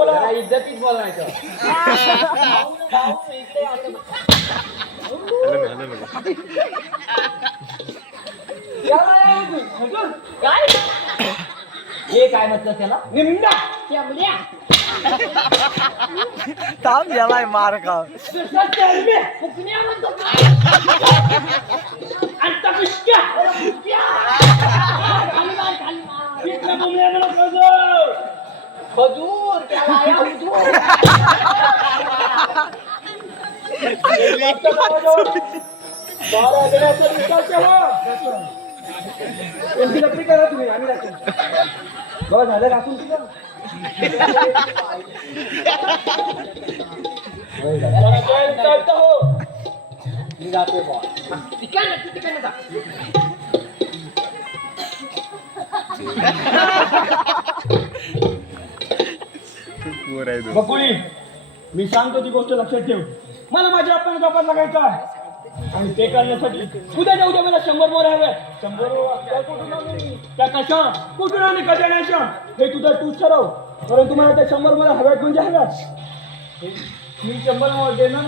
बोला इज्जतीत बोलायचं इकडे असं काय हे काय म्हटलं त्याला निम्म्या त्यामुळ्या थांब गेलाय मार का खजूर त्याला आया हुजूर विचार केला लपडी करा तुम्ही आम्ही बघा झालं राखून तुझं हो मी जाते तिकडनं जा बकुळी मी सांगतो ती गोष्ट लक्षात ठेव मला माझ्या आपण गप्पा लागायचा आणि ते करण्यासाठी उद्या मला 100 मोर हवे 100 त्या कशा कुठून आणि कशाच्या हे तुझं तूच ठरव परंतु मला त्या 100 मोर हव्यात म्हणजे हव्यात मी 100 मोर देणार